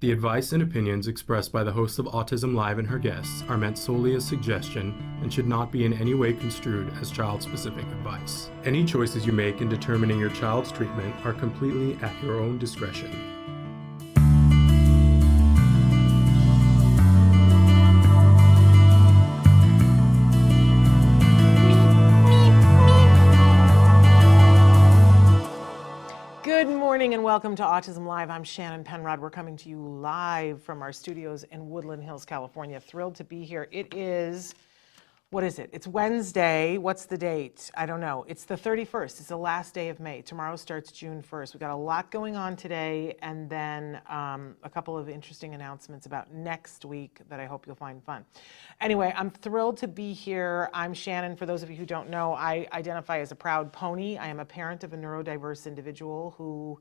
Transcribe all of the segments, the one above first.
The advice and opinions expressed by the host of Autism Live and her guests are meant solely as suggestion and should not be in any way construed as child-specific advice. Any choices you make in determining your child's treatment are completely at your own discretion. Good morning and welcome to Autism Live. I'm Shannon Penrod. We're coming to you live from our studios in Woodland Hills, California. Thrilled to be here. It is, what is it? It's Wednesday. What's the date? I don't know. It's the 31st. It's the last day of May. Tomorrow starts June 1st. We've got a lot going on today and then a couple of interesting announcements about next week that I hope you'll find fun. Anyway, I'm thrilled to be here. I'm Shannon. For those of you who don't know, I identify as a proud pony. I am a parent of a neurodiverse individual who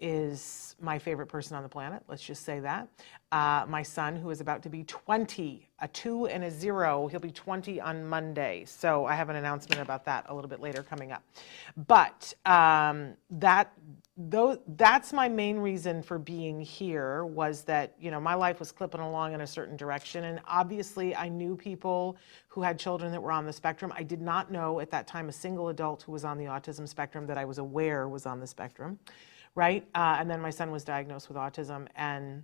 is my favorite person on the planet. Let's just say that. My son, who is about to be 20, a 2 and a 0. He'll be 20 on Monday. So I have an announcement about that a little bit later coming up. But that's my main reason for being here, was that, you know, my life was clipping along in a certain direction. And obviously I knew people who had children that were on the spectrum. I did not know at that time a single adult who was on the autism spectrum that I was aware was on the spectrum, right? And then my son was diagnosed with autism. And,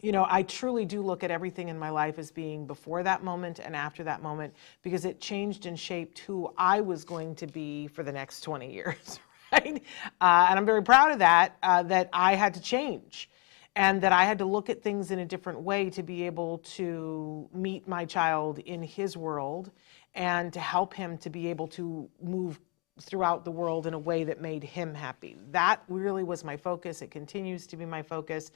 you know, I truly do look at everything in my life as being before that moment and after that moment, because it changed and shaped who I was going to be for the next 20 years. Right? And I'm very proud of that, that I had to change and that I had to look at things in a different way to be able to meet my child in his world and to help him to be able to move throughout the world in a way that made him happy. That really was my focus. It continues to be my focus.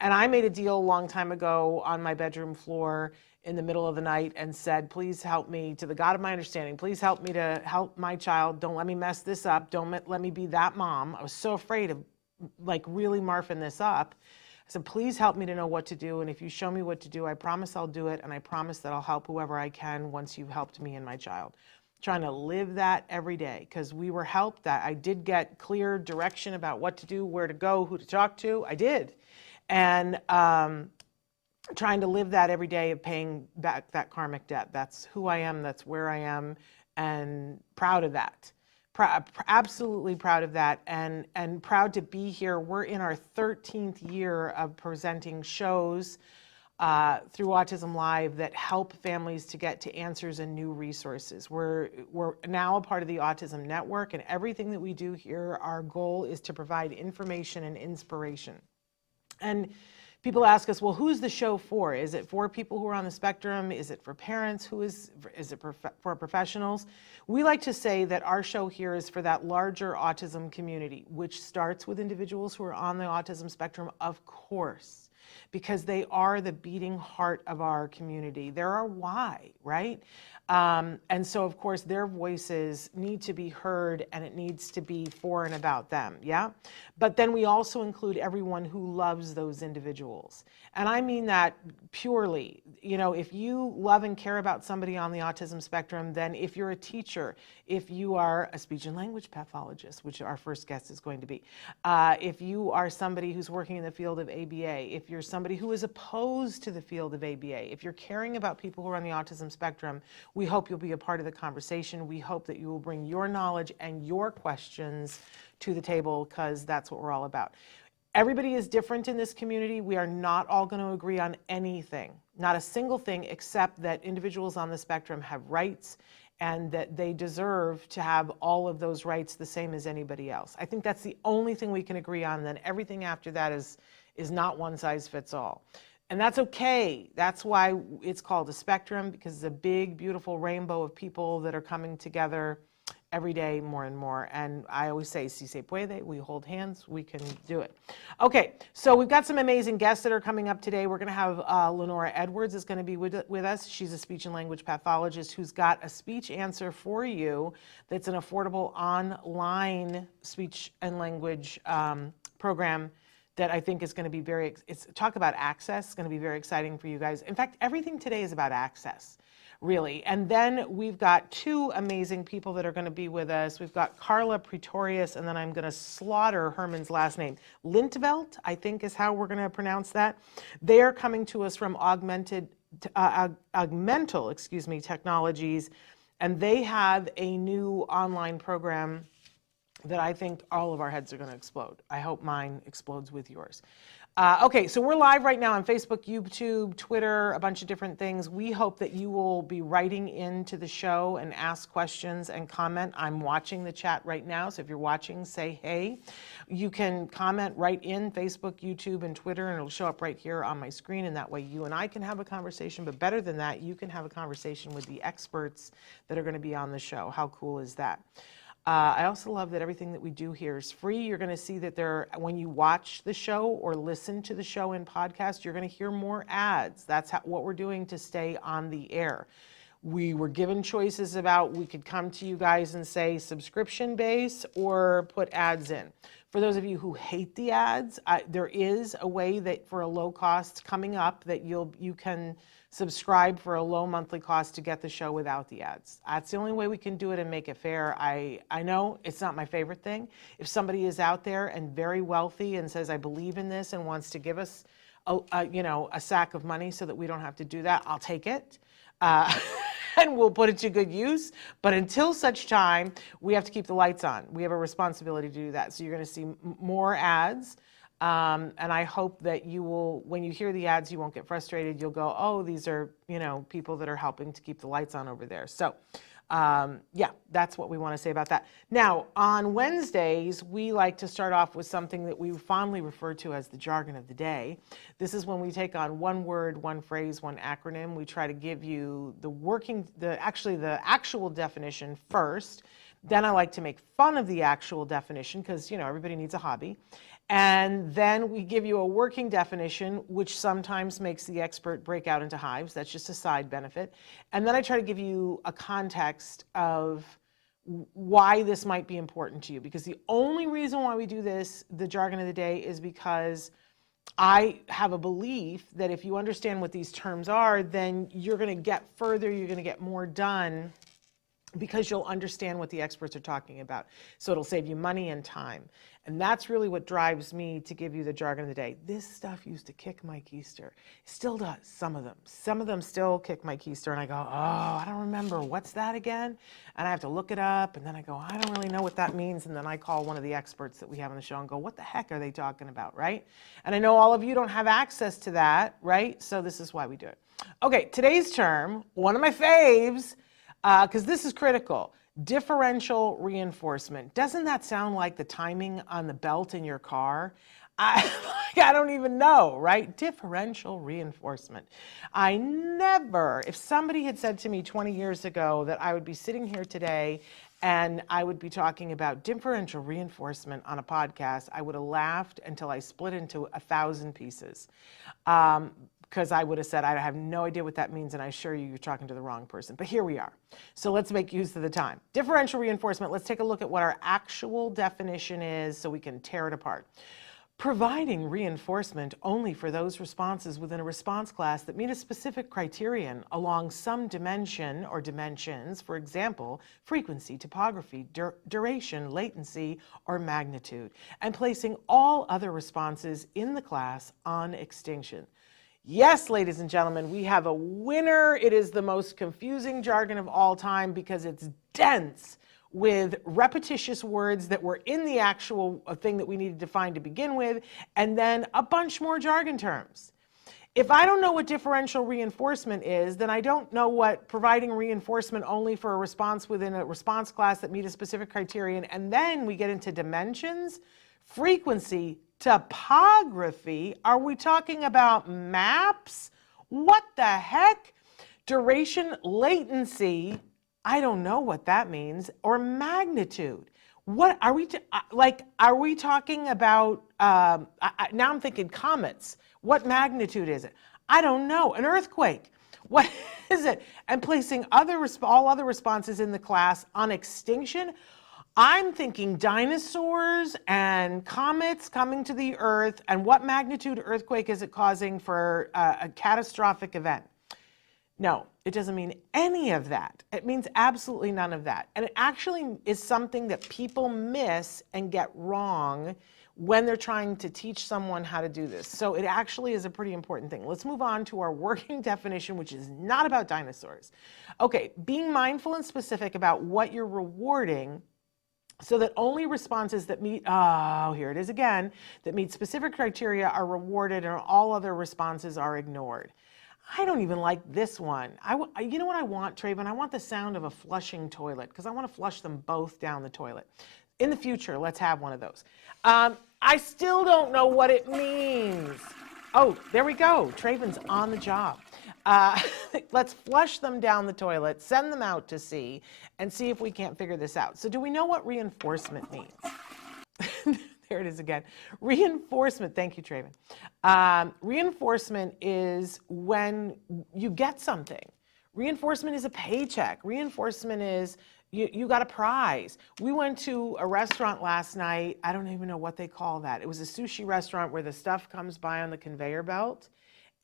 And I made a deal a long time ago on my bedroom floor in the middle of the night and said, please help me, to the God of my understanding, please help me to help my child. Don't let me mess this up. Don't let me be that mom. I was so afraid of like really marfing this up. I said, please help me to know what to do. And if you show me what to do, I promise I'll do it. And I promise that I'll help whoever I can once you've helped me and my child. Trying to live that every day, because we were helped. That I did get clear direction about what to do, where to go, who to talk to. I did. And trying to live that every day of paying back that karmic debt. That's who I am. That's where I am. And proud of that. Absolutely proud of that. And proud to be here. We're in our 13th year of presenting shows through Autism Live that help families to get to answers and new resources. We're now a part of the Autism Network, and everything that we do here, our goal is to provide information and inspiration. And people ask us, well, who's the show for? Is it for people who are on the spectrum? Is it for parents? Is it for professionals? We like to say that our show here is for that larger autism community, which starts with individuals who are on the autism spectrum, of course, because they are the beating heart of our community. They're our why, right? And so, of course, their voices need to be heard, and it needs to be for and about them, yeah? But then we also include everyone who loves those individuals. And I mean that purely. You know, if you love and care about somebody on the autism spectrum, then if you're a teacher, if you are a speech and language pathologist, which our first guest is going to be, if you are somebody who's working in the field of ABA, if you're somebody who is opposed to the field of ABA, if you're caring about people who are on the autism spectrum, we hope you'll be a part of the conversation. We hope that you will bring your knowledge and your questions to the table, because that's what we're all about. Everybody is different in this community. We are not all going to agree on anything, not a single thing, except that individuals on the spectrum have rights and that they deserve to have all of those rights the same as anybody else. I think that's the only thing we can agree on. Then everything after that is not one size fits all. And that's okay. That's why it's called a spectrum, because it's a big, beautiful rainbow of people that are coming together every day more and more. And I always say, si se puede, we hold hands, we can do it. Okay, so we've got some amazing guests that are coming up today. We're gonna have Lenora Edwards is gonna be with us. She's a speech and language pathologist who's got a speech answer for you that's an affordable online speech and language program that I think is going to be talk about access, it's going to be very exciting for you guys. In fact, everything today is about access, really. And then we've got two amazing people that are going to be with us. We've got Karla Pretorius, and then I'm going to slaughter Herman's last name. Lintvelt, I think is how we're going to pronounce that. They are coming to us from Augmental Technologies, and they have a new online program that I think all of our heads are going to explode. I hope mine explodes with yours. Okay, so we're live right now on Facebook, YouTube, Twitter, a bunch of different things. We hope that you will be writing into the show and ask questions and comment. I'm watching the chat right now, so if you're watching, say hey. You can comment right in Facebook, YouTube, and Twitter, and it'll show up right here on my screen, and that way you and I can have a conversation. But better than that, you can have a conversation with the experts that are going to be on the show. How cool is that? I also love that everything that we do here is free. You're going to see that when you watch the show or listen to the show in podcast, you're going to hear more ads. That's what we're doing to stay on the air. We were given choices about, we could come to you guys and say subscription base or put ads in. For those of you who hate the ads, there is a way that for a low cost coming up that you can subscribe for a low monthly cost to get the show without the ads. That's the only way we can do it and make it fair. I know it's not my favorite thing. If somebody is out there and very wealthy and says, I believe in this and wants to give us a sack of money so that we don't have to do that, I'll take it. And we'll put it to good use. But until such time, we have to keep the lights on. We have a responsibility to do that. So you're going to see more ads. And I hope that you will, when you hear the ads, you won't get frustrated. You'll go, oh, these are, people that are helping to keep the lights on over there. So, yeah, that's what we want to say about that. Now, on Wednesdays, we like to start off with something that we fondly refer to as the jargon of the day. This is when we take on one word, one phrase, one acronym. We try to give you the actual definition first. Then I like to make fun of the actual definition because, everybody needs a hobby. And then we give you a working definition, which sometimes makes the expert break out into hives. That's just a side benefit. And then I try to give you a context of why this might be important to you. Because the only reason why we do this, the jargon of the day, is because I have a belief that if you understand what these terms are, then you're going to get further, you're going to get more done, because you'll understand what the experts are talking about. So it'll save you money and time. And that's really what drives me to give you the jargon of the day. This stuff used to kick my keister. Still does, some of them. Some of them still kick my keister, and I go, oh, I don't remember. What's that again? And I have to look it up, and then I go, I don't really know what that means. And then I call one of the experts that we have on the show and go, what the heck are they talking about, right? And I know all of you don't have access to that, right? So this is why we do it. Okay, today's term, one of my faves, because this is critical. Differential reinforcement. Doesn't that sound like the timing on the belt in your car? I don't even know, right? Differential reinforcement. If somebody had said to me 20 years ago that I would be sitting here today and I would be talking about differential reinforcement on a podcast, I would have laughed until I split into 1,000 pieces. Because I would have said, I have no idea what that means, and I assure you, you're talking to the wrong person. But here we are. So let's make use of the time. Differential reinforcement, let's take a look at what our actual definition is so we can tear it apart. Providing reinforcement only for those responses within a response class that meet a specific criterion along some dimension or dimensions, for example, frequency, topography, duration, latency, or magnitude, and placing all other responses in the class on extinction. Yes, ladies and gentlemen, we have a winner. It is the most confusing jargon of all time because it's dense with repetitious words that were in the actual thing that we needed to define to begin with, and then a bunch more jargon terms. If I don't know what differential reinforcement is, then I don't know what providing reinforcement only for a response within a response class that meet a specific criterion, and then we get into dimensions, frequency, topography. Are we talking about maps? What the heck? Duration, latency, I don't know what that means, or magnitude. What are we, are we talking about, now I'm thinking comets. What magnitude is it? I don't know. An earthquake. What is it? And placing all other responses in the class on extinction. I'm thinking dinosaurs and comets coming to the Earth, and what magnitude earthquake is it causing for a catastrophic event? No, it doesn't mean any of that. It means absolutely none of that. And it actually is something that people miss and get wrong when they're trying to teach someone how to do this. So it actually is a pretty important thing. Let's move on to our working definition, which is not about dinosaurs. Okay, being mindful and specific about what you're rewarding so that only responses that meet, oh, here it is again, that meet specific criteria are rewarded and all other responses are ignored. I don't even like this one. You know what I want, Traven? I want the sound of a flushing toilet because I want to flush them both down the toilet. In the future, let's have one of those. I still don't know what it means. Oh, there we go. Traven's on the job. Let's flush them down the toilet, send them out to sea, and see if we can't figure this out. So do we know what reinforcement means? There it is again. Reinforcement, thank you, Traven. Reinforcement is when you get something. Reinforcement is a paycheck. Reinforcement is you got a prize. We went to a restaurant last night. I don't even know what they call that. It was a sushi restaurant where the stuff comes by on the conveyor belt.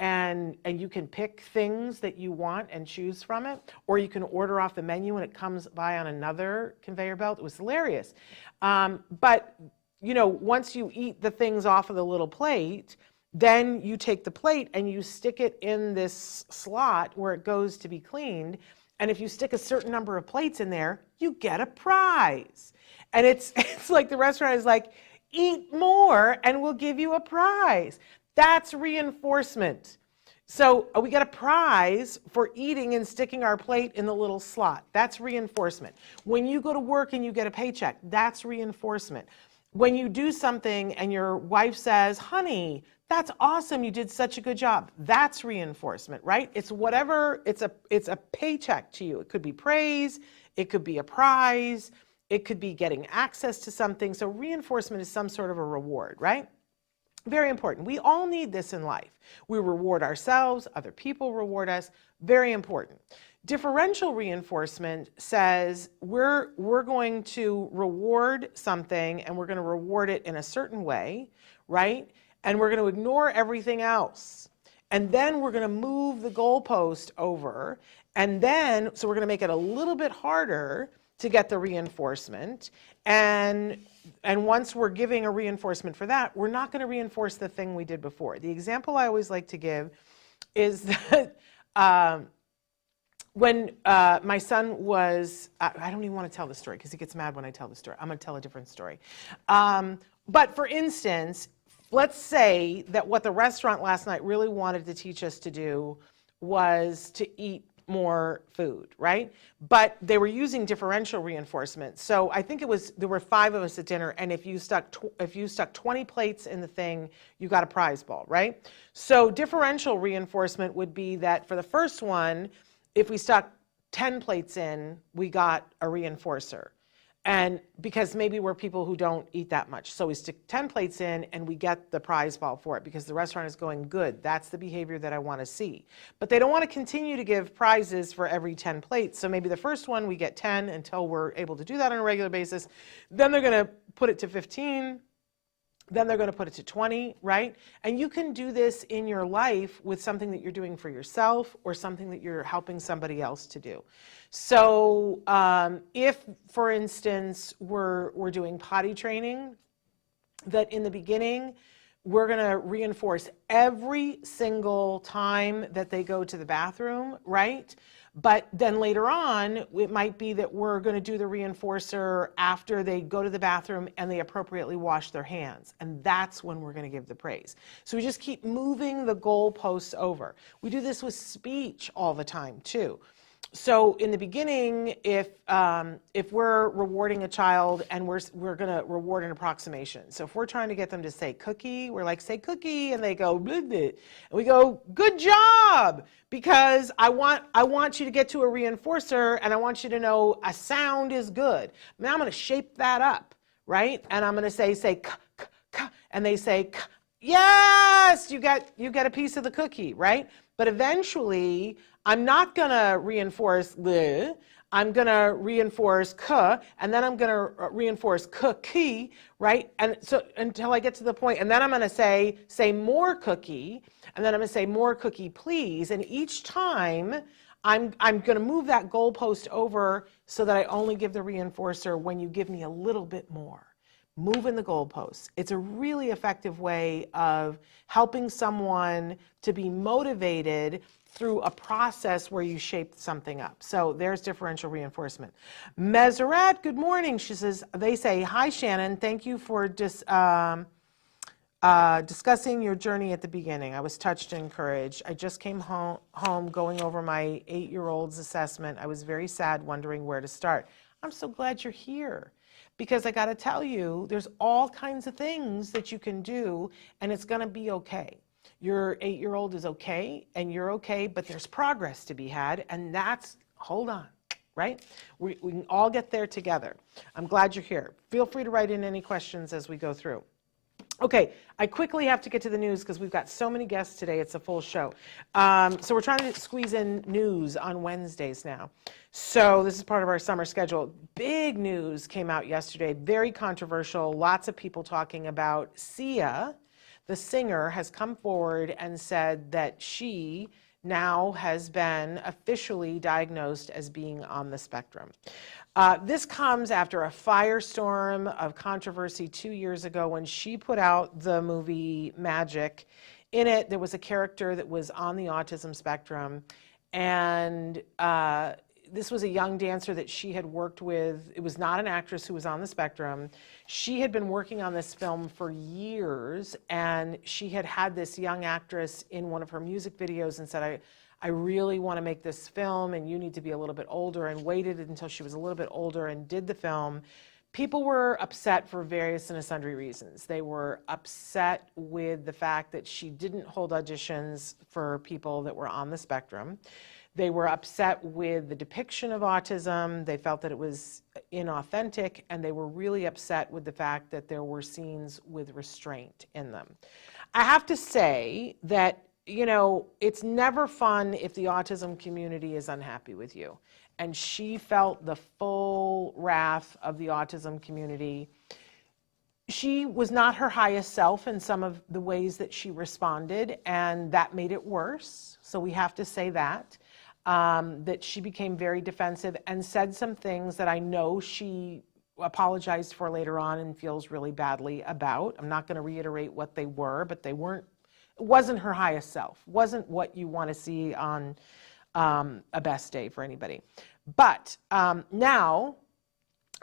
And you can pick things that you want and choose from it, or you can order off the menu and it comes by on another conveyor belt. It was hilarious. But you know, once you eat the things off of the little plate, then you take the plate and you stick it in this slot where it goes to be cleaned. And if you stick a certain number of plates in there, you get a prize. And it's like the restaurant is like, eat more and we'll give you a prize. That's reinforcement. So we get a prize for eating and sticking our plate in the little slot. That's reinforcement. When you go to work and you get a paycheck, that's reinforcement. When you do something and your wife says, honey, that's awesome, you did such a good job. That's reinforcement, right? It's whatever, it's a paycheck to you. It could be praise, it could be a prize, it could be getting access to something. So reinforcement is some sort of a reward, right? Very important. We all need this in life. We reward ourselves, other people reward us. Very important. Differential reinforcement says we're going to reward something and we're going to reward it in a certain way, right? And we're going to ignore everything else. And then we're going to move the goalpost over. And then, so we're going to make it a little bit harder to get the reinforcement. And once we're giving a reinforcement for that, we're not going to reinforce the thing we did before. The example I always like to give is that when my son was, I don't even want to tell the story because he gets mad when I tell the story. I'm going to tell a different story. But for instance, let's say that what the restaurant last night really wanted to teach us to do was to eat more food, right? But they were using differential reinforcement. So I think there were 5 of us at dinner, and if you stuck 20 plates in the thing, you got a prize ball, right? So differential reinforcement would be that for the first one, if we stuck 10 plates in, we got a reinforcer. And because maybe we're people who don't eat that much. So we stick 10 plates in and we get the prize ball for it because the restaurant is going, good, that's the behavior that I want to see. But they don't want to continue to give prizes for every 10 plates. So maybe the first one we get 10 until we're able to do that on a regular basis. Then they're going to put it to 15. Then they're going to put it to 20, right? And you can do this in your life with something that you're doing for yourself or something that you're helping somebody else to do. So if, for instance, we're doing potty training, that in the beginning, we're going to reinforce every single time that they go to the bathroom, right? But then later on, it might be that we're going to do the reinforcer after they go to the bathroom and they appropriately wash their hands. And that's when we're going to give the praise. So we just keep moving the goalposts over. We do this with speech all the time, too. So in the beginning, if we're rewarding a child and we're going to reward an approximation. So if we're trying to get them to say cookie, we're like, say cookie, and they go, bleh, bleh. And we go, good job, because I want you to get to a reinforcer and I want you to know a sound is good. Now I'm going to shape that up, right? And I'm going to say k, k, k, and they say, k. Yes, you get a piece of the cookie, right? But eventually, I'm not going to reinforce le, I'm going to reinforce k, and then I'm going to reinforce cookie, right? And so until I get to the point, and then I'm going to say more cookie, and then I'm going to say more cookie, please. And each time I'm going to move that goalpost over so that I only give the reinforcer when you give me a little bit more. Moving the goalposts. It's a really effective way of helping someone to be motivated through a process where you shape something up. So there's differential reinforcement. Meseret, good morning. She says, they say, hi Shannon, thank you for discussing your journey at the beginning. I was touched and encouraged. I just came home going over my 8-year-old's assessment. I was very sad, wondering where to start. I'm so glad you're here, because I got to tell you, there's all kinds of things that you can do, and it's going to be okay. Your 8-year-old is okay, and you're okay, but there's progress to be had, and that's, hold on, right? We can all get there together. I'm glad you're here. Feel free to write in any questions as we go through. Okay, I quickly have to get to the news because we've got so many guests today. It's a full show. So we're trying to squeeze in news on Wednesdays now. So this is part of our summer schedule. Big news came out yesterday, very controversial. Lots of people talking about Sia, the singer, has come forward and said that she now has been officially diagnosed as being on the spectrum. This comes after a firestorm of controversy 2 years ago when she put out the movie Magic. In it, there was a character that was on the autism spectrum, and this was a young dancer that she had worked with. It was not an actress who was on the spectrum. She had been working on this film for years, and she had had this young actress in one of her music videos and said, I really want to make this film, and you need to be a little bit older, and waited until she was a little bit older and did the film. People were upset for various and sundry reasons. They were upset with the fact that she didn't hold auditions for people that were on the spectrum. They were upset with the depiction of autism. They felt that it was inauthentic, and they were really upset with the fact that there were scenes with restraint in them. I have to say that, you know, it's never fun if the autism community is unhappy with you. And she felt the full wrath of the autism community. She was not her highest self in some of the ways that she responded, and that made it worse. So we have to say that she became very defensive and said some things that I know she apologized for later on and feels really badly about. I'm not going to reiterate what they were, but they weren't. It wasn't her highest self, wasn't what you want to see on a best day for anybody. But now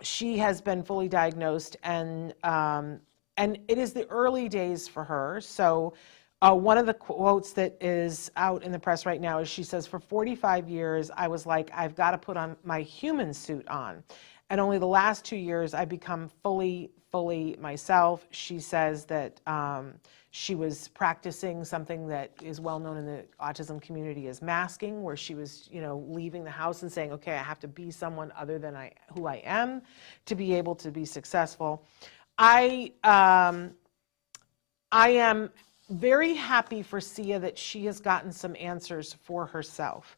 she has been fully diagnosed, and it is the early days for her. So one of the quotes that is out in the press right now is she says, for 45 years, I was like, I've got to put on my human suit on. And only the last 2 years, I've become fully myself. She says that she was practicing something that is well known in the autism community as masking, where she was, you know, leaving the house and saying, okay, I have to be someone other than who I am to be able to be successful. I am very happy for Sia that she has gotten some answers for herself.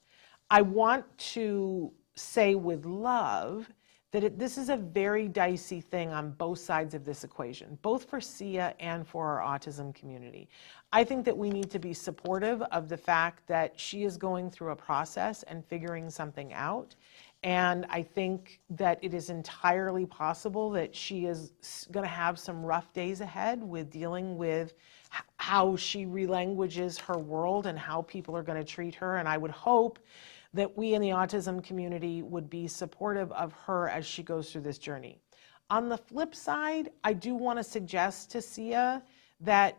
I want to say with love that this is a very dicey thing on both sides of this equation, both for Sia and for our autism community. I think that we need to be supportive of the fact that she is going through a process and figuring something out. And I think that it is entirely possible that she is going to have some rough days ahead with dealing with how she relanguages her world and how people are going to treat her. And I would hope that we in the autism community would be supportive of her as she goes through this journey. On the flip side, I do want to suggest to Sia that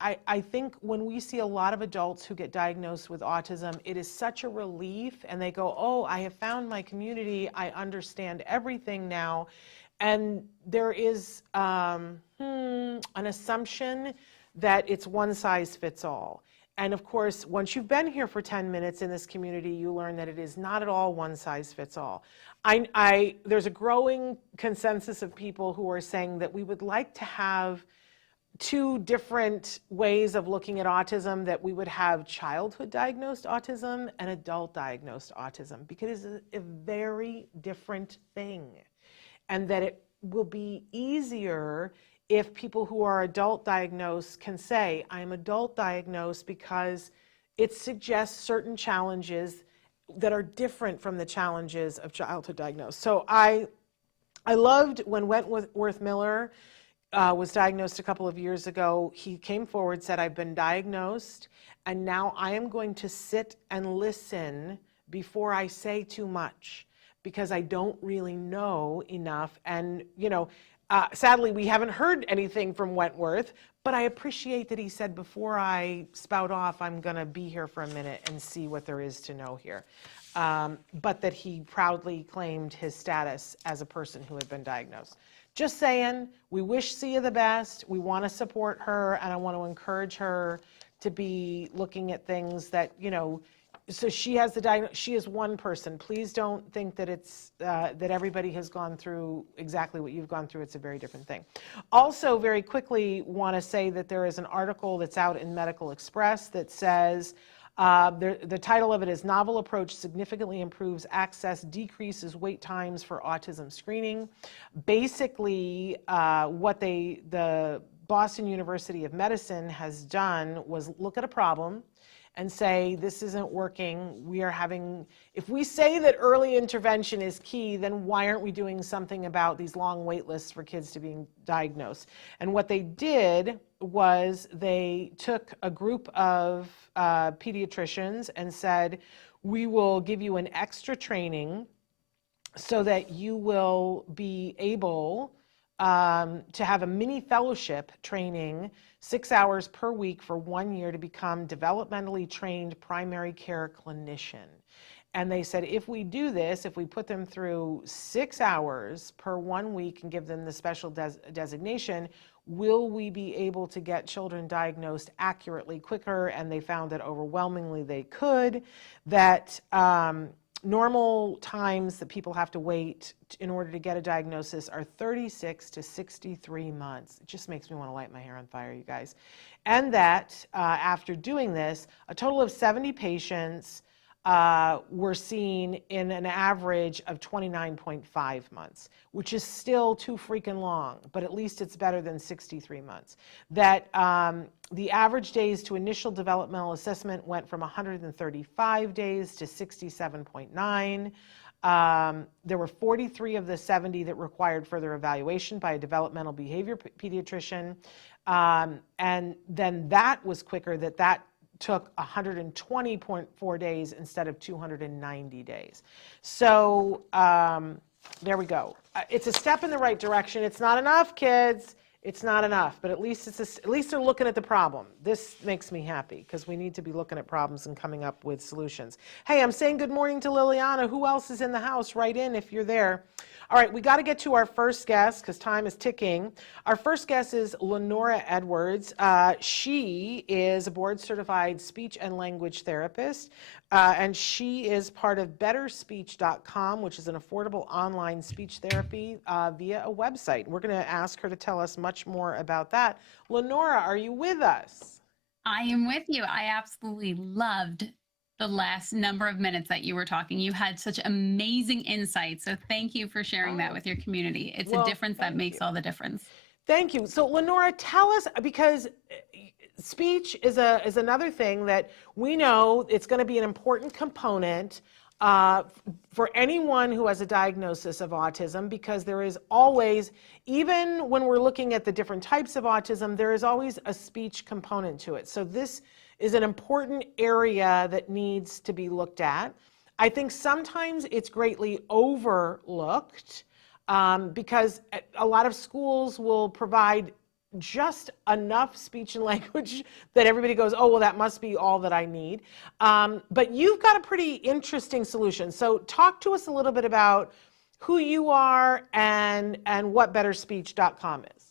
I think when we see a lot of adults who get diagnosed with autism, it is such a relief, and they go, oh, I have found my community, I understand everything now. And there is an assumption that it's one size fits all. And of course, once you've been here for 10 minutes in this community, you learn that it is not at all one size fits all. There's a growing consensus of people who are saying that we would like to have two different ways of looking at autism, that we would have childhood diagnosed autism and adult diagnosed autism, because it's a very different thing. And that it will be easier if people who are adult diagnosed can say, I'm adult diagnosed because it suggests certain challenges, that are different from the challenges of childhood diagnosis. So I loved when Wentworth Miller was diagnosed a couple of years ago. He came forward, said, I've been diagnosed, and now I am going to sit and listen before I say too much, because I don't really know enough. And, sadly, we haven't heard anything from Wentworth, but I appreciate that he said, before I spout off, I'm going to be here for a minute and see what there is to know here. But that he proudly claimed his status as a person who had been diagnosed. Just saying, we wish Sia the best. We want to support her, and I want to encourage her to be looking at things that, so she has the diagnosis. She is one person. Please don't think that it's that everybody has gone through exactly what you've gone through. It's a very different thing. Also, very quickly, want to say that there is an article that's out in Medical Express that says, the title of it is Novel Approach Significantly Improves Access, Decreases Wait Times for Autism Screening. Basically, what the Boston University of Medicine has done was look at a problem and say, this isn't working. If we say that early intervention is key, then why aren't we doing something about these long wait lists for kids to being diagnosed? And what they did was they took a group of pediatricians and said, we will give you an extra training so that you will be able to have a mini fellowship training 6 hours per week for 1 year to become developmentally trained primary care clinician. And they said, if we do this, if we put them through 6 hours per 1 week and give them the special designation, will we be able to get children diagnosed accurately quicker? And they found that overwhelmingly they could, that normal times that people have to wait in order to get a diagnosis are 36 to 63 months. It just makes me want to light my hair on fire, you guys. And that after doing this, a total of 70 patients were seen in an average of 29.5 months, which is still too freaking long, but at least it's better than 63 months. That the average days to initial developmental assessment went from 135 days to 67.9. There were 43 of the 70 that required further evaluation by a developmental behavior pediatrician. And then that was quicker, that took 120.4 days instead of 290 days. So there we go. It's a step in the right direction. It's not enough, kids. It's not enough, but at least at least they're looking at the problem. This makes me happy because we need to be looking at problems and coming up with solutions. Hey, I'm saying good morning to Liliana. Who else is in the house? Write in if you're there. All right, we got to get to our first guest because time is ticking. Our first guest is Lenora Edwards. She is a board-certified speech and language therapist, and she is part of BetterSpeech.com, which is an affordable online speech therapy via a website. We're going to ask her to tell us much more about that. Lenora, are you with us? I am with you. I absolutely loved the last number of minutes that you were talking. You had such amazing insights. So thank you for sharing that with your community. It's a difference that makes all the difference. Thank you. So Lenora, tell us, because speech is another thing that we know it's going to be an important component for anyone who has a diagnosis of autism, because there is always, even when we're looking at the different types of autism, there is always a speech component to it. So this is an important area that needs to be looked at. I think sometimes it's greatly overlooked because a lot of schools will provide just enough speech and language that everybody goes, oh, well, that must be all that I need. But you've got a pretty interesting solution. So talk to us a little bit about who you are and what BetterSpeech.com is.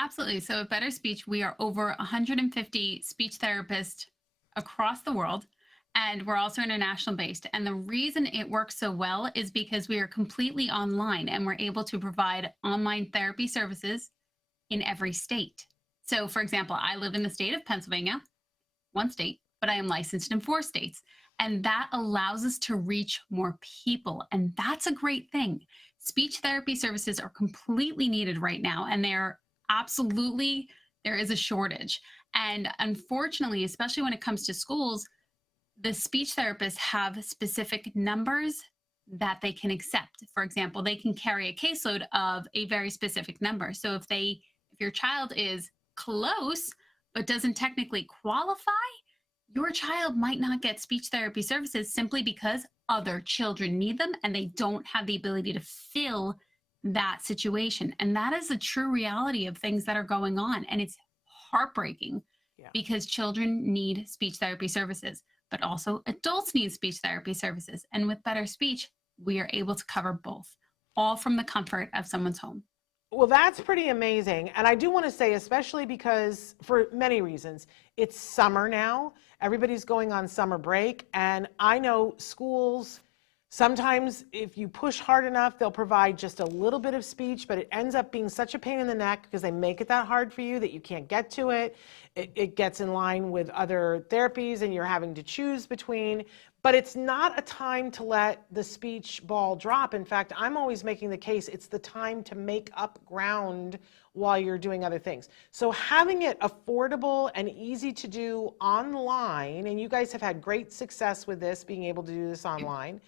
Absolutely. So at Better Speech, we are over 150 speech therapists across the world, and we're also international based. And the reason it works so well is because we are completely online and we're able to provide online therapy services in every state. So for example, I live in the state of Pennsylvania, one state, but I am licensed in 4 states. And that allows us to reach more people. And that's a great thing. Speech therapy services are completely needed right now, and they're absolutely, there is a shortage. And unfortunately, especially when it comes to schools, the speech therapists have specific numbers that they can accept. For example, they can carry a caseload of a very specific number. So if your child is close but doesn't technically qualify, your child might not get speech therapy services simply because other children need them and they don't have the ability to fill that situation. And that is the true reality of things that are going on. And it's heartbreaking because children need speech therapy services, but also adults need speech therapy services. And with Better Speech, we are able to cover both, all from the comfort of someone's home. Well, that's pretty amazing. And I do want to say, especially because for many reasons, it's summer now. Everybody's going on summer break. And I know schools, sometimes if you push hard enough, they'll provide just a little bit of speech, but it ends up being such a pain in the neck because they make it that hard for you that you can't get to it. It gets in line with other therapies and you're having to choose between. But it's not a time to let the speech ball drop. In fact, I'm always making the case it's the time to make up ground while you're doing other things. So having it affordable and easy to do online, and you guys have had great success with this, being able to do this online.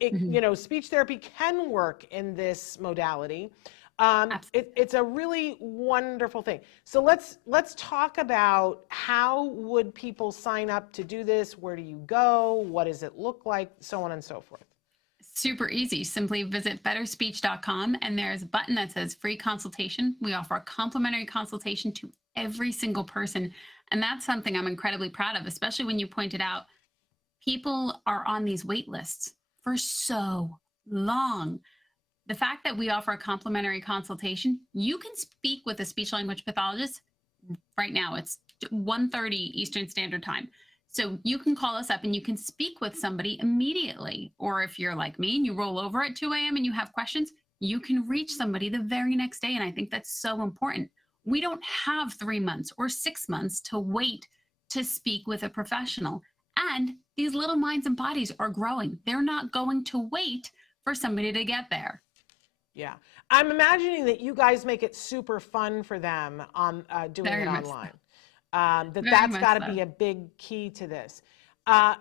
You know, speech therapy can work in this modality. It's a really wonderful thing. So let's talk about how would people sign up to do this? Where do you go? What does it look like? So on and so forth. Super easy. Simply visit betterspeech.com and there's a button that says free consultation. We offer a complimentary consultation to every single person. And that's something I'm incredibly proud of, especially when you pointed out people are on these wait lists for so long. The fact that we offer a complimentary consultation, you can speak with a speech language pathologist right now. It's 1:30 Eastern Standard Time. So you can call us up and you can speak with somebody immediately. Or if you're like me and you roll over at 2 a.m. and you have questions, you can reach somebody the very next day. And I think that's so important. We don't have 3 months or 6 months to wait to speak with a professional. And these little minds and bodies are growing. They're not going to wait for somebody to get there. Yeah. I'm imagining that you guys make it super fun for them on doing Very it much online. so. That's got to be a big key to this.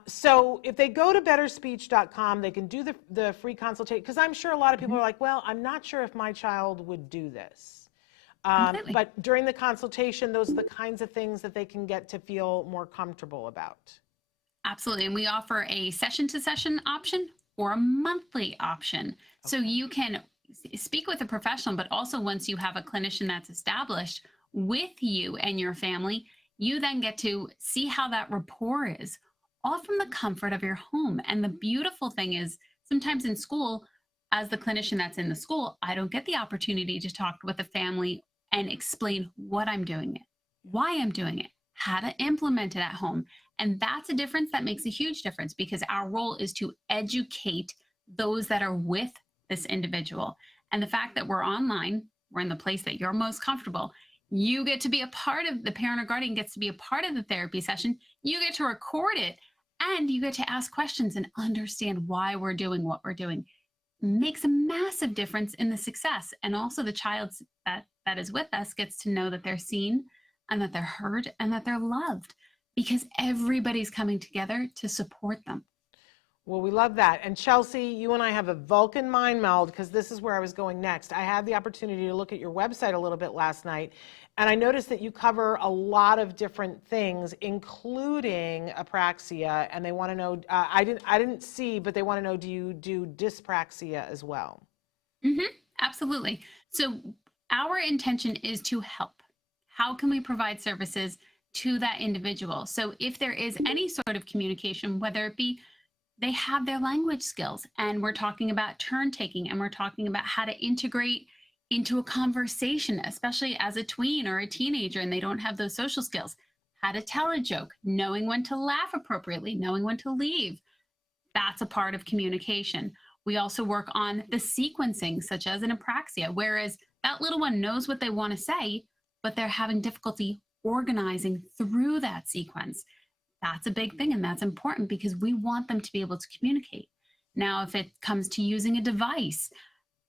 So if they go to betterspeech.com, they can do the free consultation, because I'm sure a lot of people are like, well, I'm not sure if my child would do this. But during the consultation, those are the kinds of things that they can get to feel more comfortable about. Absolutely. And we offer a session-to-session option or a monthly option. So you can speak with a professional, but also once you have a clinician that's established with you and your family, you then get to see how that rapport is, all from the comfort of your home. And the beautiful thing is, sometimes in school, as the clinician that's in the school, I don't get the opportunity to talk with a family and explain what I'm doing it, why I'm doing it, how to implement it at home. And that's a difference that makes a huge difference, because our role is to educate those that are with this individual. And the fact that we're online, we're in the place that you're most comfortable, you get to be a part of, the parent or guardian gets to be a part of the therapy session, you get to record it, and you get to ask questions and understand why we're doing what we're doing. Makes a massive difference in the success. And also the child that is with us gets to know that they're seen and that they're heard and that they're loved, because everybody's coming together to support them. Well, we love that. And Chelsea, you and I have a Vulcan mind meld, because this is where I was going next. I had the opportunity to look at your website a little bit last night, and I noticed that you cover a lot of different things, including apraxia. And they want to know, I didn't see, but they want to know, do you do dyspraxia as well? Absolutely. So our intention is to help. How can we provide services to that individual? So if there is any sort of communication, whether it be they have their language skills, and we're talking about turn taking, and we're talking about how to integrate into a conversation, especially as a tween or a teenager and they don't have those social skills, how to tell a joke, knowing when to laugh appropriately, knowing when to leave. That's a part of communication. We also work on the sequencing, such as an apraxia, whereas that little one knows what they want to say, but they're having difficulty organizing through that sequence. That's a big thing, and that's important because we want them to be able to communicate. Now, if it comes to using a device,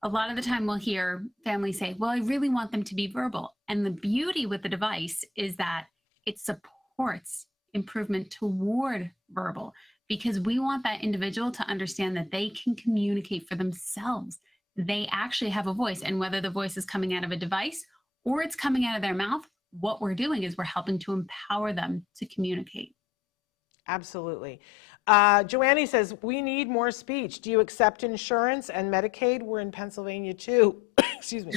a lot of the time we'll hear families say, well, I really want them to be verbal. And the beauty with the device is that it supports improvement toward verbal, because we want that individual to understand that they can communicate for themselves. They actually have a voice, and whether the voice is coming out of a device or it's coming out of their mouth, what we're doing is we're helping to empower them to communicate. Absolutely. Joanne says, we need more speech. Do you accept insurance and Medicaid? We're in Pennsylvania too. Excuse me.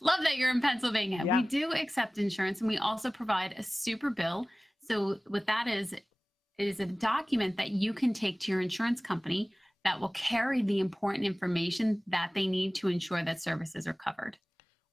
Love that you're in Pennsylvania. Yeah. We do accept insurance, and we also provide a super bill. So what that is, it is a document that you can take to your insurance company that will carry the important information that they need to ensure that services are covered.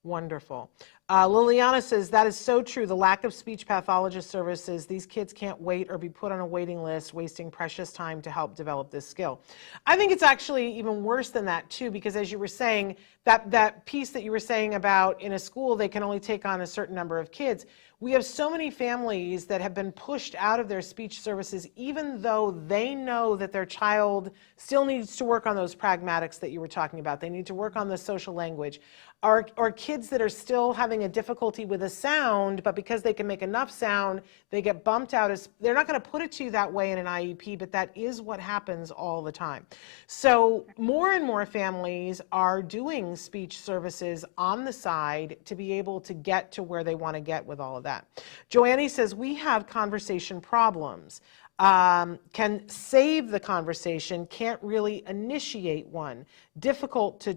Wonderful. Liliana says, that is so true. The lack of speech pathologist services, these kids can't wait or be put on a waiting list, wasting precious time to help develop this skill. I think it's actually even worse than that too, because as you were saying, that piece that you were saying about in a school, they can only take on a certain number of kids. We have so many families that have been pushed out of their speech services, even though they know that their child still needs to work on those pragmatics that you were talking about. They need to work on the social language. Or kids that are still having a difficulty with a sound, but because they can make enough sound, they get bumped out. As they're not going to put it to you that way in an IEP, but that is what happens all the time. So more and more families are doing speech services on the side to be able to get to where they want to get with all of that. Joanne says, we have conversation problems. Can save the conversation, can't really initiate one. Difficult to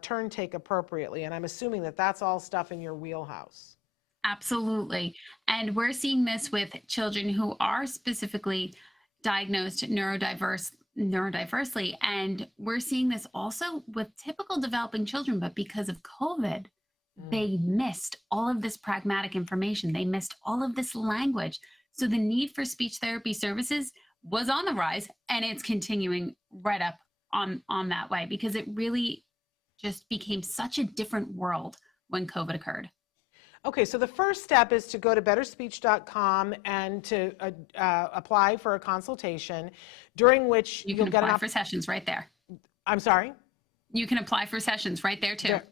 turn take appropriately. And I'm assuming that that's all stuff in your wheelhouse. Absolutely. And we're seeing this with children who are specifically diagnosed neurodiversely. And we're seeing this also with typical developing children, but because of COVID, they missed all of this pragmatic information. They missed all of this language. So the need for speech therapy services was on the rise, and it's continuing right up on that way, because it really just became such a different world when COVID occurred. Okay, so the first step is to go to betterspeech.com and to apply for a consultation, during which You you'll can get apply for sessions right there. I'm sorry? You can apply for sessions right there too. There.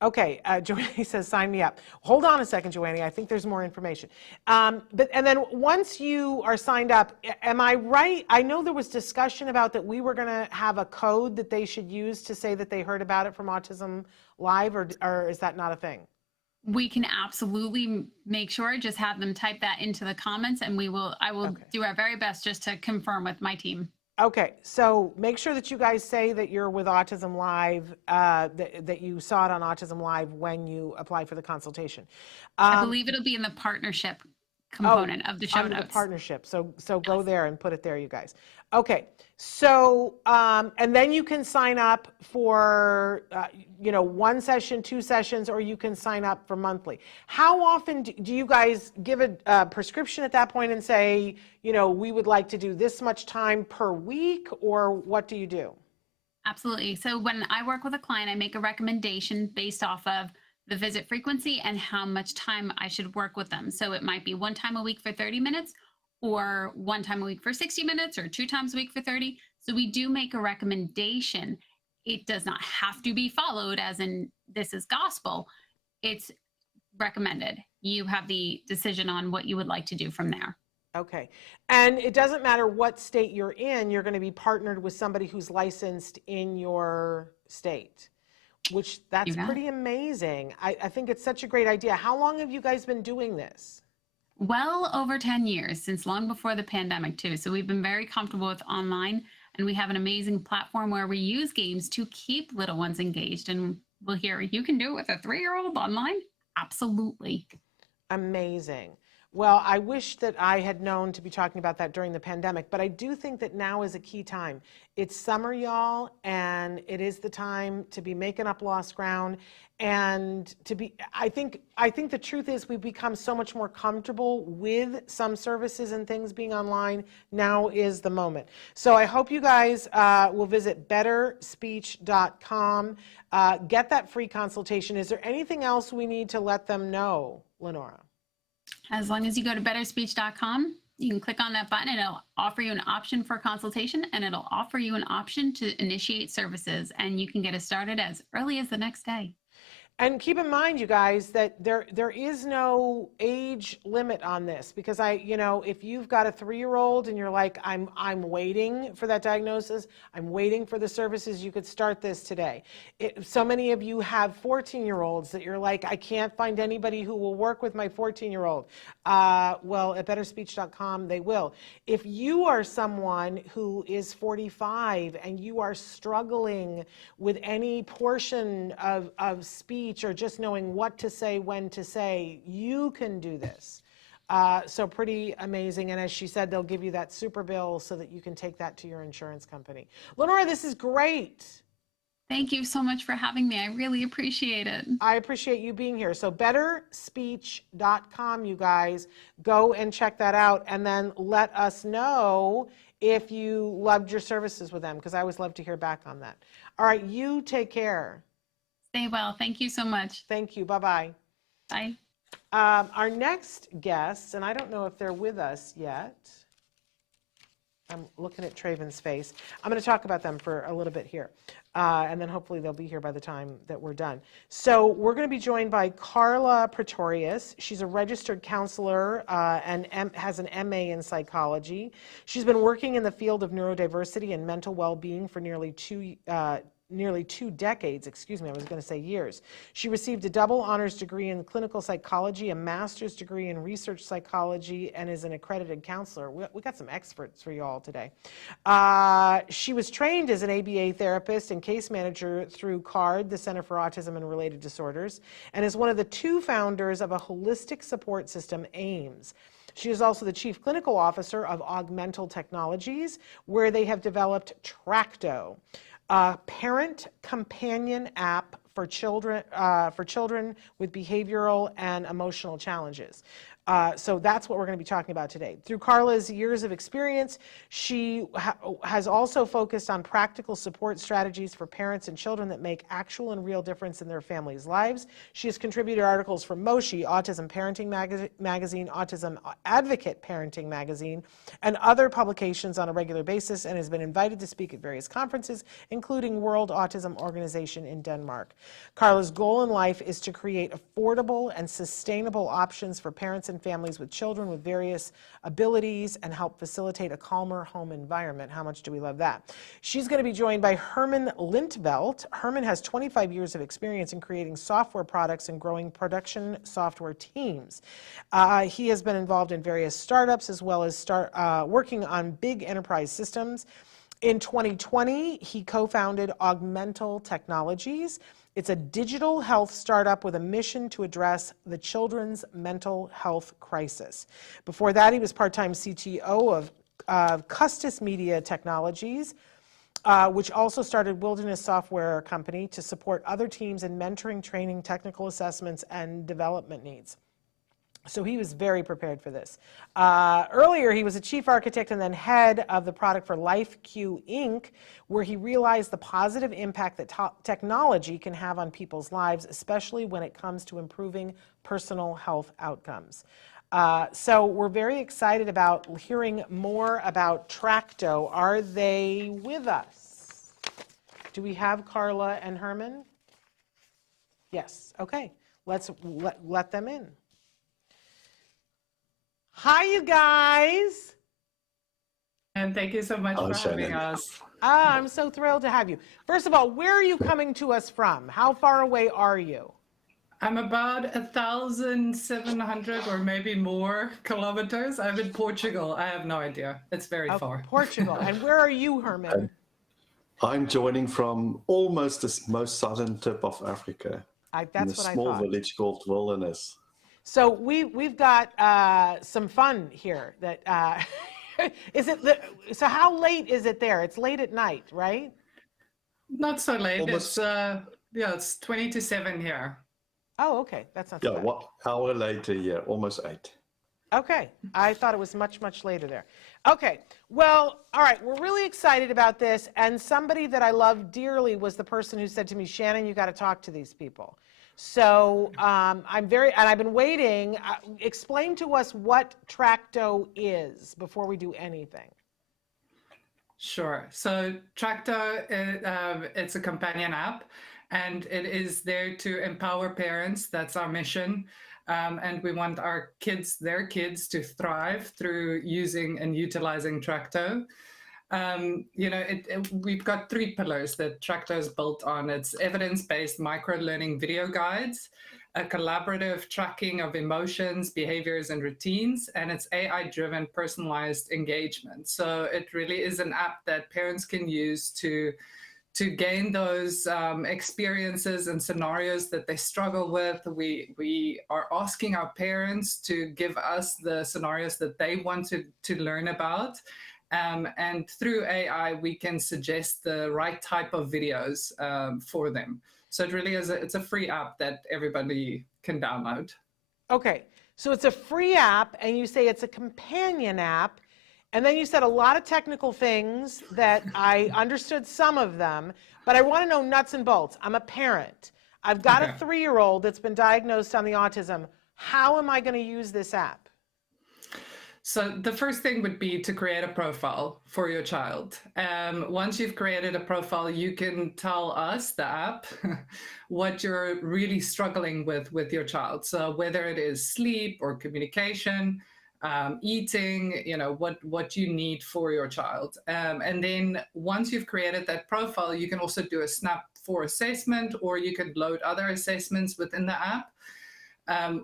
Okay, Joanne says, sign me up. Hold on a second, Joanne. I think there's more information. And then once you are signed up, am I right? I know there was discussion about that we were going to have a code that they should use to say that they heard about it from Autism Live, or is that not a thing? We can absolutely make sure, just have them type that into the comments, and I will do our very best just to confirm with my team. Okay, so make sure that you guys say that you're with Autism Live, that you saw it on Autism Live when you apply for the consultation. I believe it'll be in the partnership component of the show under notes. The partnership. So go there and put it there, you guys. Okay, so and then you can sign up for one session, 2 sessions, or you can sign up for monthly. How often do you guys give a prescription at that point and say, we would like to do this much time per week, or what do you do? Absolutely. So when I work with a client, I make a recommendation based off of the visit frequency and how much time I should work with them. So it might be 1 time a week for 30 minutes, or 1 time a week for 60 minutes, or 2 times a week for 30. So we do make a recommendation. It does not have to be followed as in this is gospel. It's recommended. You have the decision on what you would like to do from there. Okay. And it doesn't matter what state you're in, you're going to be partnered with somebody who's licensed in your state, which that's pretty amazing. I think it's such a great idea. How long have you guys been doing this? Well over 10 years, since long before the pandemic too. So we've been very comfortable with online, and we have an amazing platform where we use games to keep little ones engaged. And we'll hear, you can do it with a 3-year-old online? Absolutely. Amazing. Well, I wish that I had known to be talking about that during the pandemic, but I do think that now is a key time. It's summer, y'all, and it is the time to be making up lost ground, and to be, I think the truth is we've become so much more comfortable with some services and things being online. Now is the moment. So I hope you guys will visit betterspeech.com, get that free consultation. Is there anything else we need to let them know, Lenora? As long as you go to betterspeech.com, you can click on that button and it'll offer you an option for consultation, and it'll offer you an option to initiate services, and you can get it started as early as the next day. And keep in mind, you guys, that there is no age limit on this, because if you've got a 3-year-old and you're like, I'm waiting for that diagnosis, I'm waiting for the services, you could start this today. So many of you have 14-year-olds that you're like, I can't find anybody who will work with my 14-year-old. Well, at betterspeech.com, they will. If you are someone who is 45 and you are struggling with any portion of speech, or just knowing what to say, when to say, you can do this. So pretty amazing. And as she said, they'll give you that super bill so that you can take that to your insurance company. Lenora, this is great. Thank you so much for having me. I really appreciate it. I appreciate you being here. So betterspeech.com, you guys, go and check that out, and then let us know if you loved your services with them, because I always love to hear back on that. All right, you take care. Stay well. Thank you so much. Thank you. Bye-bye. Bye. Our next guests, and I don't know if they're with us yet. I'm looking at Traven's face. I'm going to talk about them for a little bit here. And then hopefully they'll be here by the time that we're done. So we're going to be joined by Karla Pretorius. She's a registered counselor and has an MA in psychology. She's been working in the field of neurodiversity and mental well-being for nearly two decades, I was going to say years. She received a double honors degree in clinical psychology, a master's degree in research psychology, and is an accredited counselor. We got some experts for you all today. She was trained as an ABA therapist and case manager through CARD, the Center for Autism and Related Disorders, and is one of the 2 founders of a holistic support system, AIMS. She is also the Chief Clinical Officer of Augmental Technologies, where they have developed Tracto, a parent companion app for children with behavioral and emotional challenges. So that's what we're going to be talking about today. Through Karla's years of experience, she has also focused on practical support strategies for parents and children that make actual and real difference in their families' lives. She has contributed articles for Moshi, Autism Parenting Magazine, Autism Advocate Parenting Magazine, and other publications on a regular basis, and has been invited to speak at various conferences, including World Autism Organization in Denmark. Karla's goal in life is to create affordable and sustainable options for parents and families with children with various abilities and help facilitate a calmer home environment. How much do we love that? She's going to be joined by Herman Lintvelt. Herman has 25 years of experience in creating software products and growing production software teams. He has been involved in various startups as well as working on big enterprise systems. In 2020, he co-founded Augmental Technologies. It's a digital health startup with a mission to address the children's mental health crisis. Before that, he was part-time CTO of Custis Media Technologies, which also started Wilderness Software Company to support other teams in mentoring, training, technical assessments, and development needs. So he was very prepared for this. Earlier, he was a chief architect and then head of the product for LifeQ Inc., where he realized the positive impact that technology can have on people's lives, especially when it comes to improving personal health outcomes. So we're very excited about hearing more about Tracto. Are they with us? Do we have Karla and Herman? Yes. Okay. Let's let them in. Hi, you guys. And thank you so much for having us. I'm so thrilled to have you. First of all, where are you coming to us from? How far away are you? I'm about 1,700 or maybe more kilometers. I'm in Portugal. I have no idea. It's very far. Portugal. And where are you, Herman? I'm joining from almost the most southern tip of Africa. That's what I thought. In a small village called Wilderness. So we've got some fun here. That so how late is it there? It's late at night, right? Not so late. Almost. It's 20 to 7 here. Oh, okay. That's not so bad. 1 hour later, yeah, almost 8. Okay. I thought it was much, much later there. Okay. Well, all right. We're really excited about this. And somebody that I love dearly was the person who said to me, Shannon, you got to talk to these people. So and I've been waiting. Explain to us what Tracto is before we do anything. Sure. So Tracto, it's a companion app. And it is there to empower parents. That's our mission. And we want our kids, their kids, to thrive through using and utilizing Tracto. We've got 3 pillars that Tracto is built on. It's evidence-based micro-learning video guides, a collaborative tracking of emotions, behaviors, and routines, and it's AI-driven personalized engagement. So it really is an app that parents can use to gain those experiences and scenarios that they struggle with. We are asking our parents to give us the scenarios that they want to learn about. And through AI, we can suggest the right type of videos for them. So it really is, it's a free app that everybody can download. Okay, so it's a free app, and you say it's a companion app. And then you said a lot of technical things that I understood some of them, but I want to know nuts and bolts. I'm a parent. I've got a 3-year-old that's been diagnosed on the autism. How am I going to use this app? So the first thing would be to create a profile for your child. Once you've created a profile, you can tell us, the app, what you're really struggling with your child. So whether it is sleep or communication, eating, what you need for your child. And then once you've created that profile, you can also do a Snap for assessment, or you can load other assessments within the app.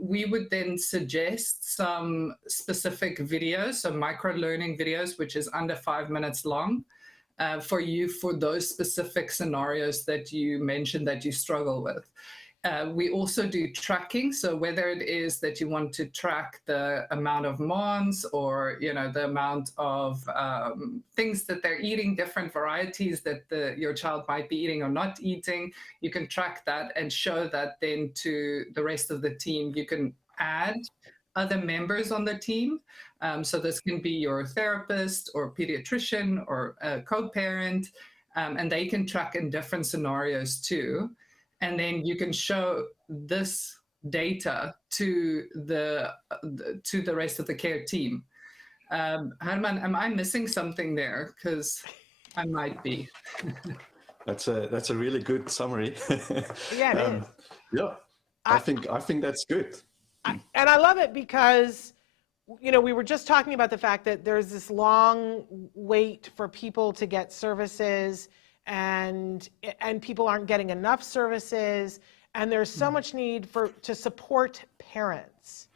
We would then suggest some specific videos, so micro-learning videos, which is under 5 minutes long, for you for those specific scenarios that you mentioned that you struggle with. We also do tracking, so whether it is that you want to track the amount of mons or the amount of things that they're eating, different varieties that your child might be eating or not eating, you can track that and show that then to the rest of the team. You can add other members on the team. So this can be your therapist or pediatrician or a co-parent, and they can track in different scenarios too. And then you can show this data to the rest of the care team. Herman, am I missing something there? Because I might be. That's a really good summary. Yeah, it is. Yeah, I think that's good. And I love it because, we were just talking about the fact that there's this long wait for people to get services, and people aren't getting enough services, and there's so much need to support parents.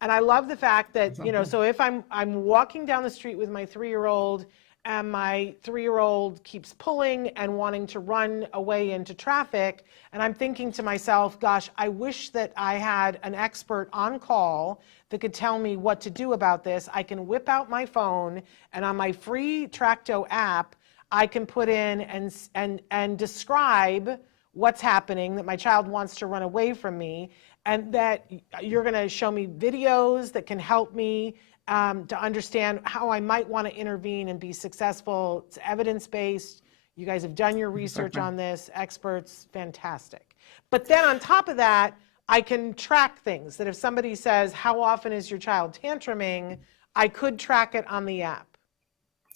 And I love the fact that, so if I'm walking down the street with my 3-year-old, and my 3-year-old keeps pulling and wanting to run away into traffic, and I'm thinking to myself, gosh, I wish that I had an expert on call that could tell me what to do about this. I can whip out my phone, and on my free Tracto app, I can put in and describe what's happening, that my child wants to run away from me, and that you're going to show me videos that can help me to understand how I might want to intervene and be successful. It's evidence-based. You guys have done your research on this, experts, fantastic. But then on top of that, I can track things, that if somebody says, how often is your child tantruming, I could track it on the app.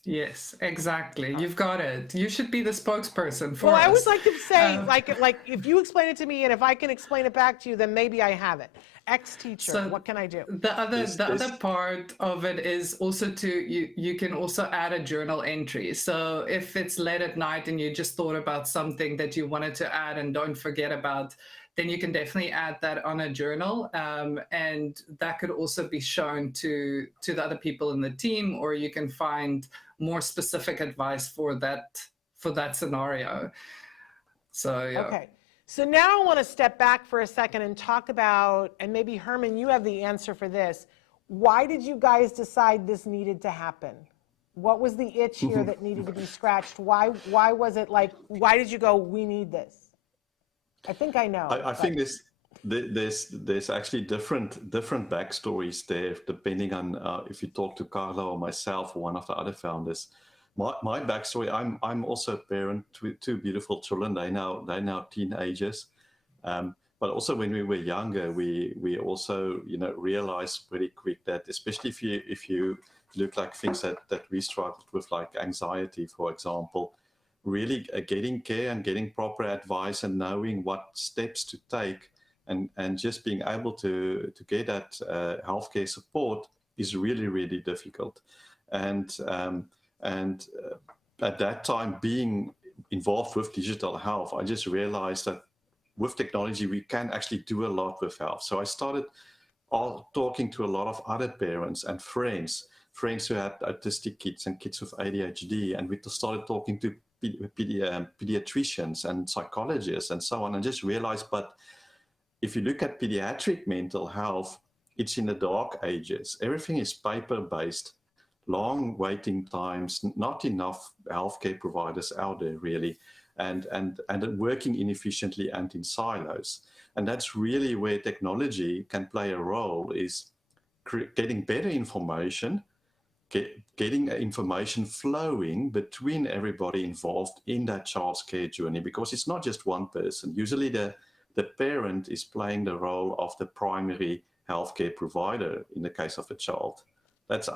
Yes, exactly. You've got it. You should be the spokesperson for us. Well, I always like to say, like if you explain it to me and if I can explain it back to you, then maybe I have it. Ex-teacher, So what can I do? The other part of it is also you can also add a journal entry. So if it's late at night and you just thought about something that you wanted to add and don't forget about, then you can definitely add that on a journal, and that could also be shown to the other people in the team, or you can find more specific advice for that scenario. So yeah. Okay, so now I want to step back for a second and talk about, and maybe Herman, you have the answer for this. Why did you guys decide this needed to happen? What was the itch here that needed to be scratched? Why was it like, why did you go, we need this? I think I know. I think there's actually different backstories there, depending on if you talk to Karla or myself or one of the other founders. My backstory: I'm also a parent with 2 beautiful children. They're now teenagers. But also when we were younger, we also realized pretty quick that, especially if you look like things that we struggled with, like anxiety, for example, really getting care and getting proper advice and knowing what steps to take and just being able to get that healthcare support is really, really difficult. And at that time, being involved with digital health, I just realized that with technology, we can actually do a lot with health. So I started talking to a lot of other parents and friends who had autistic kids and kids with ADHD, and we started talking to pediatricians and psychologists and so on, and just realized, but if you look at pediatric mental health, it's in the dark ages. Everything is paper-based, long waiting times, not enough healthcare providers out there really, and working inefficiently and in silos. And that's really where technology can play a role, is getting better information, getting information flowing between everybody involved in that child's care journey, because it's not just one person. Usually the parent is playing the role of the primary healthcare provider in the case of a child. That's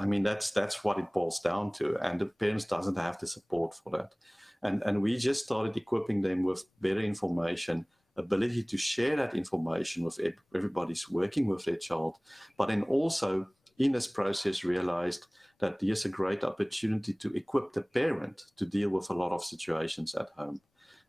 what it boils down to, and the parents doesn't have the support for that. And we just started equipping them with better information, ability to share that information with everybody's working with their child, but then also in this process realized that there's a great opportunity to equip the parent to deal with a lot of situations at home.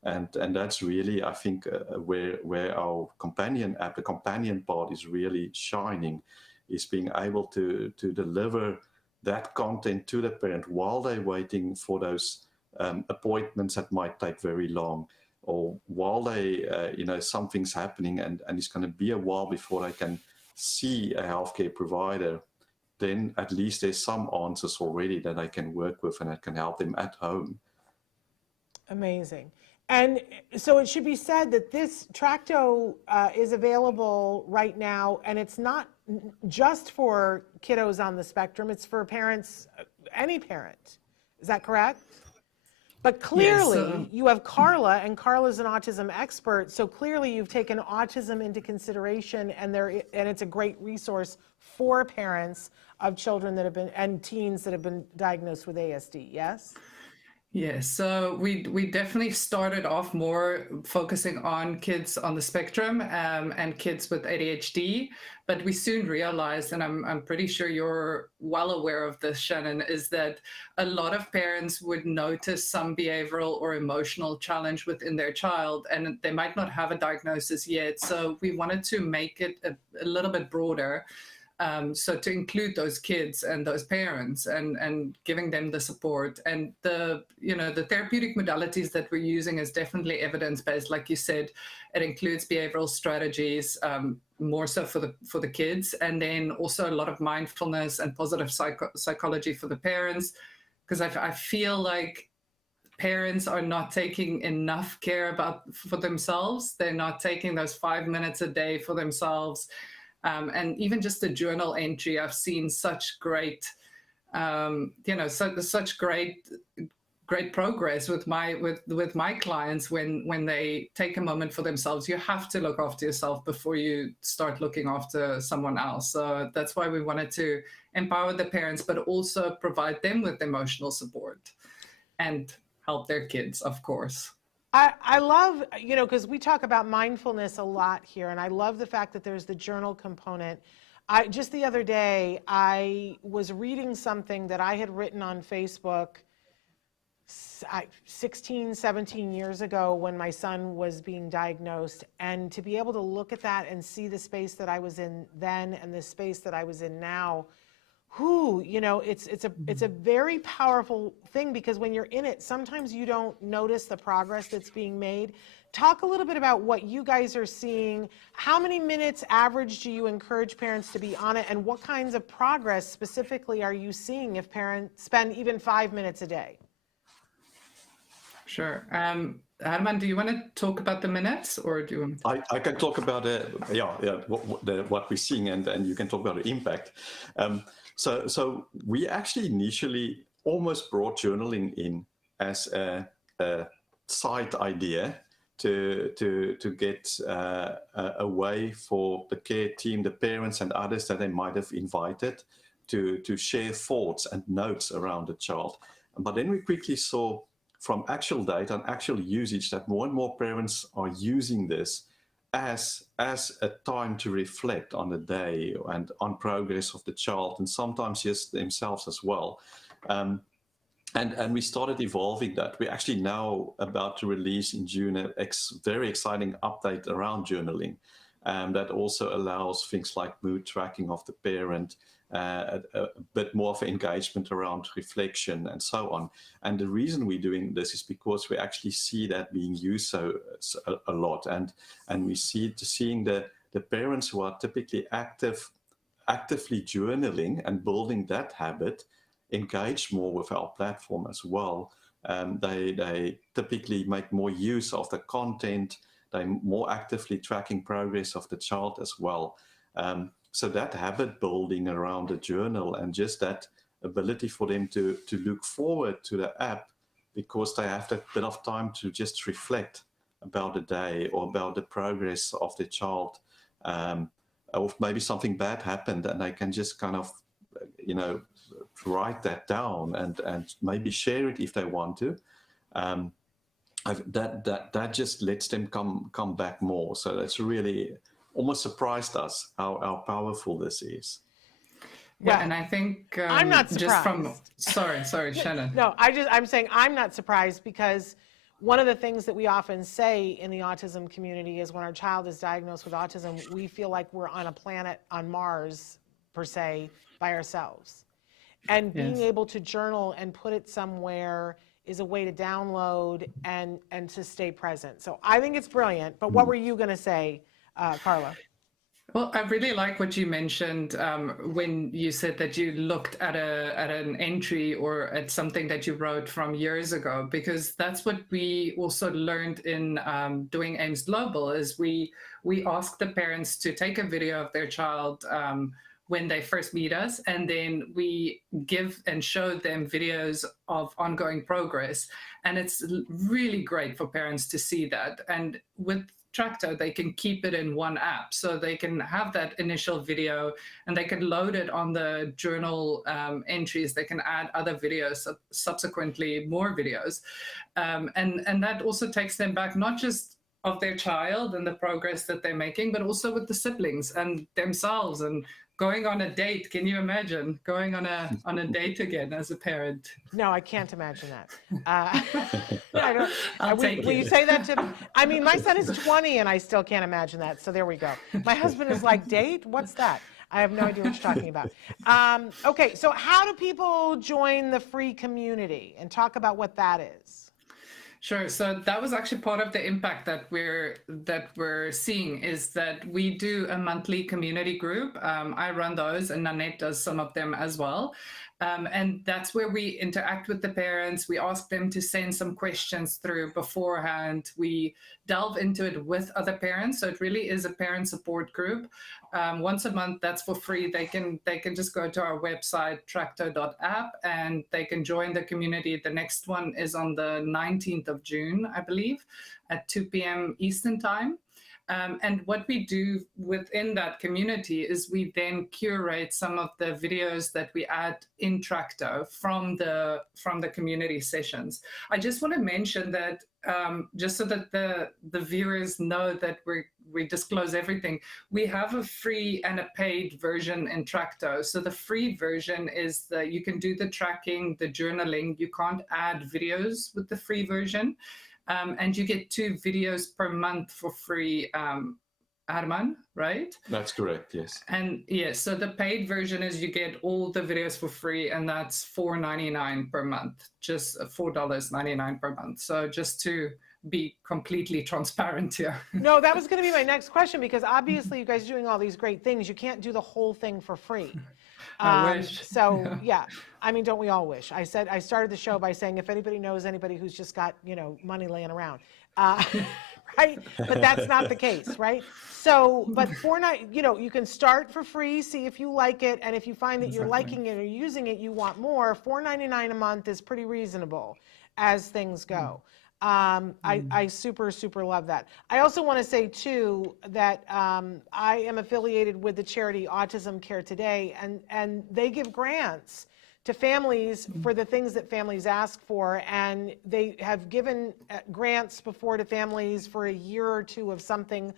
And that's really, I think, where our companion app, the companion part, is really shining, is being able to deliver that content to the parent while they're waiting for those appointments that might take very long, or while they, something's happening and it's going to be a while before they can see a healthcare provider. Then at least there's some answers already that I can work with and that can help them at home. Amazing. And so it should be said that this Tracto is available right now, and it's not just for kiddos on the spectrum, it's for parents, any parent. Is that correct? But clearly, Yes, you have Karla, and Karla's an autism expert, so clearly you've taken autism into consideration, and it's a great resource for parents of children that have been, and teens that have been diagnosed with ASD, yes? Yes, so we definitely started off more focusing on kids on the spectrum and kids with ADHD, but we soon realized, and I'm pretty sure you're well aware of this, Shannon, is that a lot of parents would notice some behavioral or emotional challenge within their child, and they might not have a diagnosis yet. So we wanted to make it a little bit broader. So to include those kids and those parents and giving them the support, and the therapeutic modalities that we're using is definitely evidence-based. Like you said, it includes behavioral strategies, more so for the kids, and then also a lot of mindfulness and positive psychology for the parents, because I feel like parents are not taking enough care for themselves. They're not taking those 5 minutes a day for themselves. And even just the journal entry, I've seen such great, such great progress with my clients when they take a moment for themselves. You have to look after yourself before you start looking after someone else. So that's why we wanted to empower the parents, but also provide them with emotional support and help their kids, of course. I love, because we talk about mindfulness a lot here, and I love the fact that there's the journal component. Just the other day, I was reading something that I had written on Facebook 16, 17 years ago when my son was being diagnosed, and to be able to look at that and see the space that I was in then and the space that I was in now, it's a very powerful thing, because when you're in it, sometimes you don't notice the progress that's being made. Talk a little bit about what you guys are seeing. How many minutes average do you encourage parents to be on it, and what kinds of progress specifically are you seeing if parents spend even 5 minutes a day? Sure. Herman, do you want to talk about the minutes, or do you want I can talk about what we're seeing, and you can talk about the impact. So we actually initially almost brought journaling in as a side idea to get a way for the care team, the parents and others that they might have invited to share thoughts and notes around the child. But then we quickly saw from actual data and actual usage that more and more parents are using this as a time to reflect on the day and on progress of the child, and sometimes just themselves as well. And we started evolving that. We're actually now about to release in June a very exciting update around journaling that also allows things like mood tracking of the parent, a bit more of engagement around reflection and so on. And the reason we're doing this is because we actually see that being used a lot. And we seeing the parents who are typically actively journaling and building that habit engage more with our platform as well. They typically make more use of the content. They're more actively tracking progress of the child as well. So that habit building around the journal and just that ability for them to look forward to the app because they have that bit of time to just reflect about the day or about the progress of the child. Or maybe something bad happened and they can just kind of, write that down and maybe share it if they want to. That just lets them come back more. So that's really almost surprised us how powerful this is. Yeah, and I think I'm not surprised. Sorry, Shannon. No, I'm saying I'm not surprised because one of the things that we often say in the autism community is when our child is diagnosed with autism, we feel like we're on a planet on Mars, per se, by ourselves. And being able to journal and put it somewhere is a way to download and to stay present. So I think it's brilliant. But what were you going to say, Karla? Well, I really like what you mentioned when you said that you looked at an entry or at something that you wrote from years ago, because that's what we also learned in doing AIMS Global is we ask the parents to take a video of their child when they first meet us, and then we give and show them videos of ongoing progress. And it's really great for parents to see that. And with Tracto, they can keep it in one app. So they can have that initial video and they can load it on the journal entries. They can add other videos, subsequently more videos. And that also takes them back, not just of their child and the progress that they're making, but also with the siblings and themselves and going on a date. Can you imagine going on a date again as a parent? No, I can't imagine that. I don't. Will you say that to me? I mean, my son is 20 and I still can't imagine that. So there we go. My husband is like, date? What's that? I have no idea what you're talking about. Okay, so how do people join the free community and talk about what that is? Sure. So that was actually part of the impact that we're seeing is that we do a monthly community group. I run those and Nanette does some of them as well. And that's where we interact with the parents. We ask them to send some questions through beforehand. We delve into it with other parents. So it really is a parent support group. Once a month, that's for free. They can just go to our website, tracto.app, and they can join the community. The next one is on the 19th of June, I believe, at 2 p.m. Eastern time. And what we do within that community is we then curate some of the videos that we add in Tracto from the community sessions. I just want to mention that just so that the viewers know that we disclose everything, we have a free and a paid version in Tracto. So the free version is that you can do the tracking, the journaling. You can't add videos with the free version. And you get 2 videos per month for free, Herman, right? That's correct, yes. And yes, so the paid version is you get all the videos for free, and that's $4.99 per month, just $4.99 per month. So just to be completely transparent here. No, that was going to be my next question, because obviously you guys are doing all these great things. You can't do the whole thing for free. I wish. So yeah, I mean, don't we all wish? I started the show by saying if anybody knows anybody who's just got, money laying around, right? But that's not the case, right? So, but you can start for free, see if you like it, and if you find that you're liking it or using it, you want more. $4.99 a month is pretty reasonable as things go. I super, super love that. I also want to say too that I am affiliated with the charity Autism Care Today, and they give grants to families for the things that families ask for, and they have given grants before to families for a year or two of something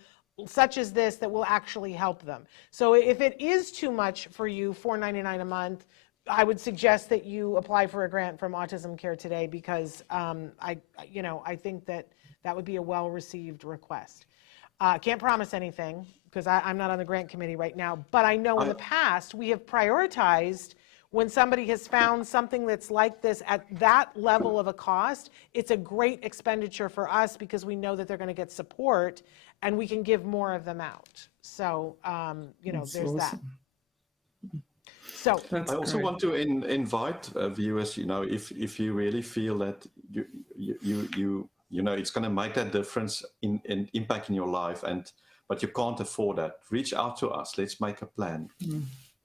such as this that will actually help them. So if it is too much for you, $4.99 a month, I would suggest that you apply for a grant from Autism Care Today, because I think that would be a well-received request. Can't promise anything because I'm not on the grant committee right now, but I know in the past we have prioritized when somebody has found something that's like this at that level of a cost. It's a great expenditure for us because we know that they're going to get support and we can give more of them out. So, there's awesome. That. So I also want to invite viewers, if you really feel that it's going to make that difference in impact in your life, but you can't afford that, reach out to us. Let's make a plan. There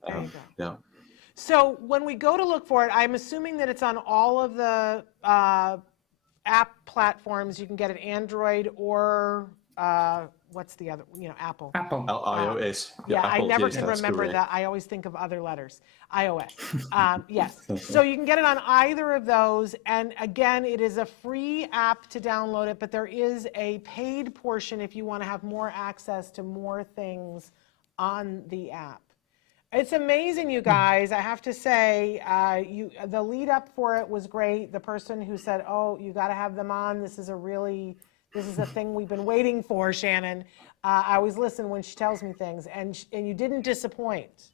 you go. Yeah. So when we go to look for it, I'm assuming that it's on all of the app platforms. You can get it Android or what's the other, Apple. Apple. iOS. Yeah, Apple, I never yes, can remember correct. that. I always think of other letters. iOS. Yes. So you can get it on either of those. And again, it is a free app to download it, but there is a paid portion if you want to have more access to more things on the app. It's amazing, you guys. I have to say, the lead up for it was great. The person who said, "Oh, you got to have them on. This is a thing we've been waiting for," Shannon. I always listen when she tells me things, and you didn't disappoint.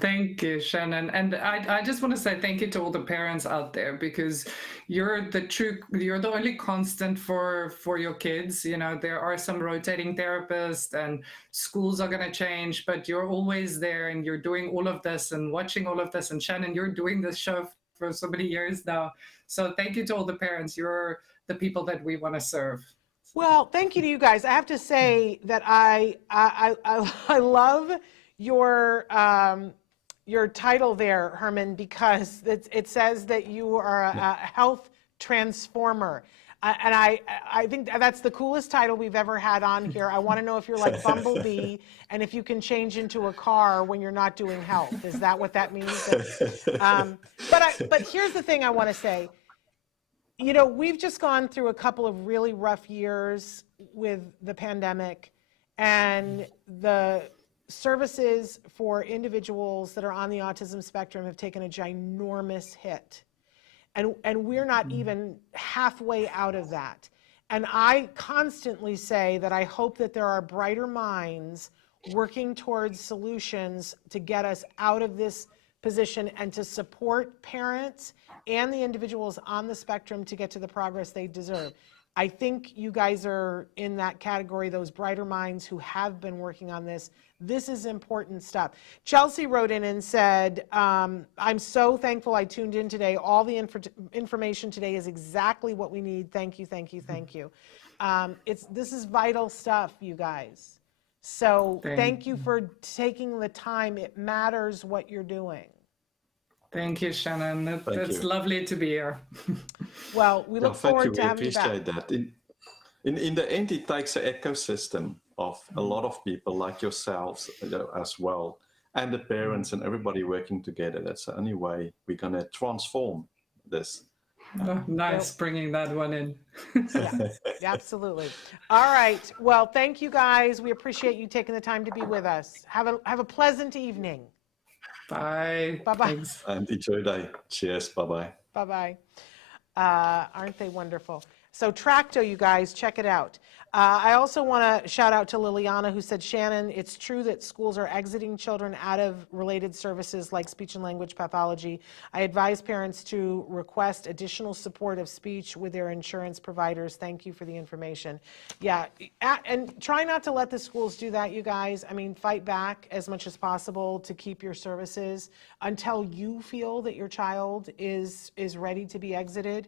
Thank you, Shannon. And I just want to say thank you to all the parents out there, because you're the only constant for your kids. There are some rotating therapists and schools are going to change, but you're always there and you're doing all of this and watching all of this. And Shannon, you're doing this show for so many years now. So thank you to all the parents. You're the people that we want to serve. Well, thank you to you guys. I have to say that I love your title there, Herman, because it says that you are a health transformer. And I think that's the coolest title we've ever had on here. I want to know if you're like Bumblebee and if you can change into a car when you're not doing health. Is that what that means? But here's the thing I want to say. We've just gone through a couple of really rough years with the pandemic, and the services for individuals that are on the autism spectrum have taken a ginormous hit. And we're not even halfway out of that. And I constantly say that I hope that there are brighter minds working towards solutions to get us out of this position and to support parents and the individuals on the spectrum to get to the progress they deserve. I think you guys are in that category, those brighter minds who have been working on this. This is important stuff. Chelsea wrote in and said, I'm so thankful I tuned in today. All the information today is exactly what we need. Thank you, thank you, thank you. This is vital stuff, you guys. So thank you for taking the time. It matters what you're doing. Thank you, Shannon. It's lovely to be here. Well, we look forward to having you back. We appreciate that. In the end, it takes an ecosystem of a lot of people like yourselves as well, and the parents and everybody working together. That's the only way we're going to transform this. Nice bringing that one in. Yeah, absolutely. All right. Well, thank you guys. We appreciate you taking the time to be with us. Have a pleasant evening. Bye. Bye-bye. Thanks. And enjoy your day. Cheers. Bye-bye. Bye-bye. Aren't they wonderful? So Tracto, you guys, check it out. I also want to shout out to Liliana, who said, Shannon, it's true that schools are exiting children out of related services like speech and language pathology. I advise parents to request additional support of speech with their insurance providers. Thank you for the information. Yeah, and try not to let the schools do that, you guys. I mean, fight back as much as possible to keep your services until you feel that your child is ready to be exited.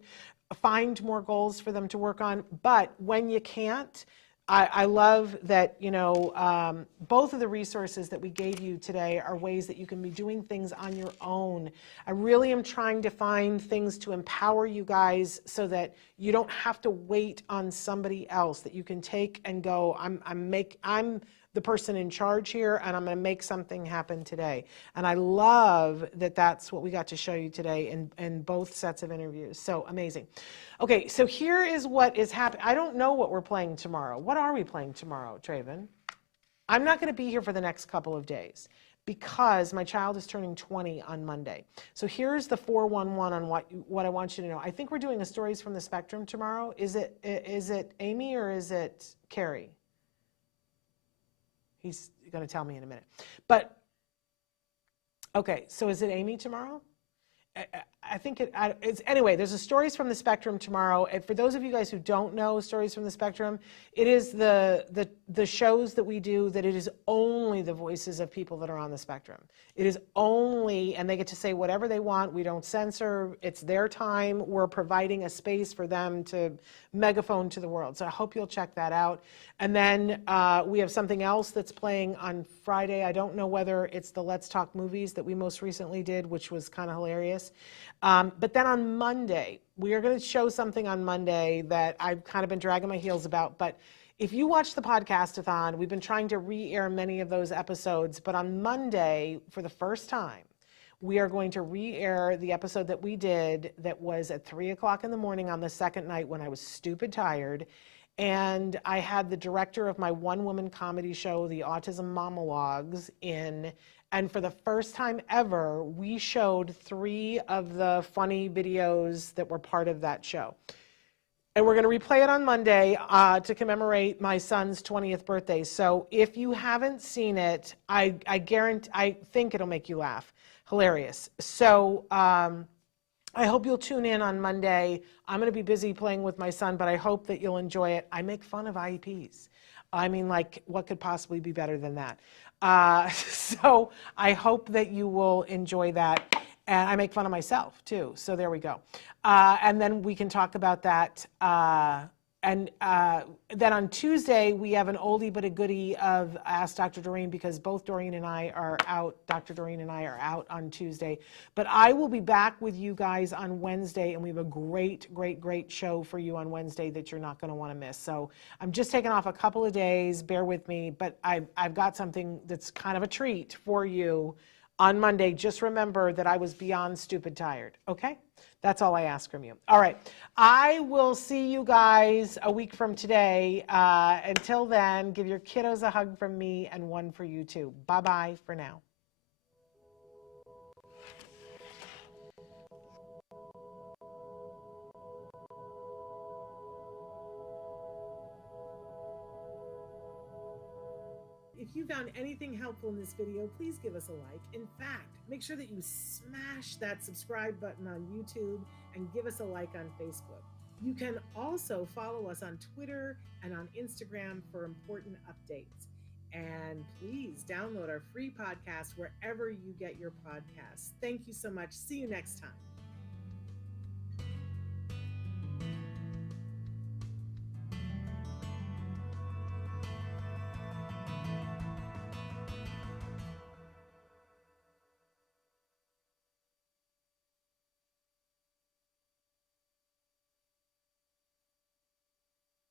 Find more goals for them to work on, but when you can't, I love that, both of the resources that we gave you today are ways that you can be doing things on your own. I really am trying to find things to empower you guys so that you don't have to wait on somebody else, that you can take and go, I'm the person in charge here, and I'm going to make something happen today. And I love that that's what we got to show you today in both sets of interviews. So amazing. Okay, so here is what is happening. I don't know what we're playing tomorrow. What are we playing tomorrow, Traven? I'm not going to be here for the next couple of days because my child is turning 20 on Monday. So here's the 411 on what I want you to know. I think we're doing a Stories from the Spectrum tomorrow. Is it Amy or is it Carrie? He's going to tell me in a minute. But, okay, so is it Amy tomorrow? I think it's, anyway, there's a Stories from the Spectrum tomorrow. And for those of you guys who don't know Stories from the Spectrum, it is the shows that we do that it is only the voices of people that are on the spectrum. It is only, and they get to say whatever they want. We don't censor. It's their time. We're providing a space for them to megaphone to the world. So I hope you'll check that out. And then we have something else that's playing on Friday. I don't know whether it's the Let's Talk Movies that we most recently did, which was kind of hilarious. But then on Monday, we are going to show something on Monday that I've kind of been dragging my heels about. But if you watch the podcast-a-thon, we've been trying to re-air many of those episodes. But on Monday, for the first time, we are going to re-air the episode that we did that was at 3 o'clock in the morning on the second night when I was stupid tired. And I had the director of my one-woman comedy show, the Autism Monologues, in. And for the first time ever, we showed 3 of the funny videos that were part of that show. And we're going to replay it on Monday to commemorate my son's 20th birthday. So if you haven't seen it, I guarantee, I think it'll make you laugh. Hilarious. So I hope you'll tune in on Monday. I'm going to be busy playing with my son, but I hope that you'll enjoy it. I make fun of IEPs. I mean, like, what could possibly be better than that? So I hope that you will enjoy that. And I make fun of myself, too. So there we go. And then we can talk about that. And then on Tuesday, we have an oldie but a goodie of Ask Dr. Doreen, because both Doreen and I are out. Dr. Doreen and I are out on Tuesday. But I will be back with you guys on Wednesday, and we have a great, great, great show for you on Wednesday that you're not going to want to miss. So I'm just taking off a couple of days. Bear with me. But I've got something that's kind of a treat for you on Monday. Just remember that I was beyond stupid tired, okay? That's all I ask from you. All right. I will see you guys a week from today. Until then, give your kiddos a hug from me and one for you too. Bye-bye for now. If you found anything helpful in this video, please give us a like. In fact, make sure that you smash that subscribe button on YouTube and give us a like on Facebook. You can also follow us on Twitter and on Instagram for important updates. And please download our free podcast wherever you get your podcasts. Thank you so much. See you next time.